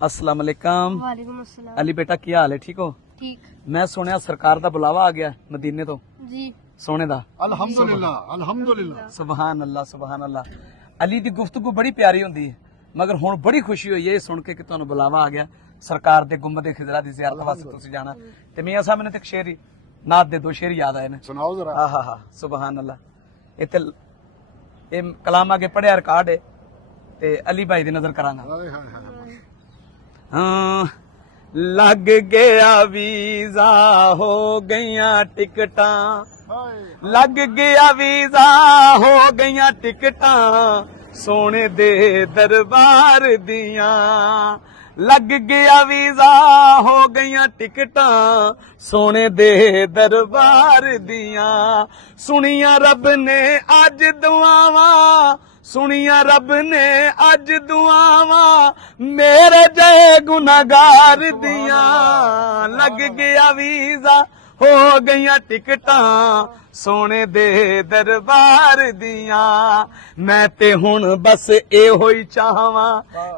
अस्सलाम वालेकुम। वालेकुम अस्सलाम। अली बेटा की हाल है, ठीक हो? ठीक मैं सुनिया सरकार दा बुलावा आ गया मदीने तो जी। सोने दा। अल्हम्दुलिल्लाह अल्हम्दुलिल्लाह। सुभान अल्लाह सुभान अल्लाह। अली दी गुफ्तगू बड़ी प्यारी होंदी है, मगर हुण बड़ी खुशी हुई है सुन के कि तुहानू बुलावा आ गया सरकार दे गुंबद खिजरा दी ज़ियारत वास्ते तुसीं जाना। ते मियां साहब ने ते एक शेर ही नात दे दो शेर याद आए ने, सुनाओ जरा। आहा सुभान अल्लाह। इत्थे ए कलाम आगे पढ़िया रिकॉर्ड है ते अली भाई दी नजर करांगा। हाय हाय हाय। हाँ, लग गया वीजा हो गईया टिकटां, लग गया वीजा हो गईया टिकटां सोने दे दरबार दियां, लग गया वीजा हो गईया टिकटां सोने दे दरबार दियां। सुनिया रब ने अज दुआवां, सुनिया रब ने अज दुआवां मेरे जय गुनाहगार दियां, लग गया वीजा हो गईया टिकटां सोने दे दरबार दियां। मैं ते हुण बस एहो ही चाहवां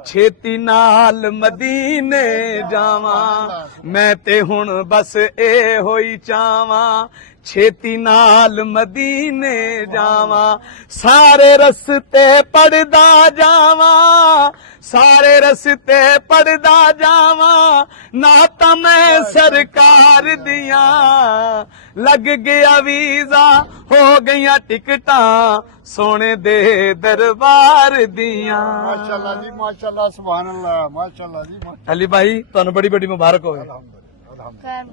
छेती नाल मदीने जावां, मैं ते हुण बस एहो ही चाहवां छेती नाल मदीने जावां। सारे रस्ते पढ़दा जावां, सारे रस्ते पढ़दा जावां नाता मैं सरकार दियां, लग गया वीजा हो गईया टिकटां सोने दे दरबार दियां। माशाल्लाह जी माशाल्लाह सुभान अल्लाह माशाल्लाह जी माशाल्लाह। अली भाई तुहानू बड़ी बड़ी मुबारक होवे। अल्हम्दुलिल्लाह। खैर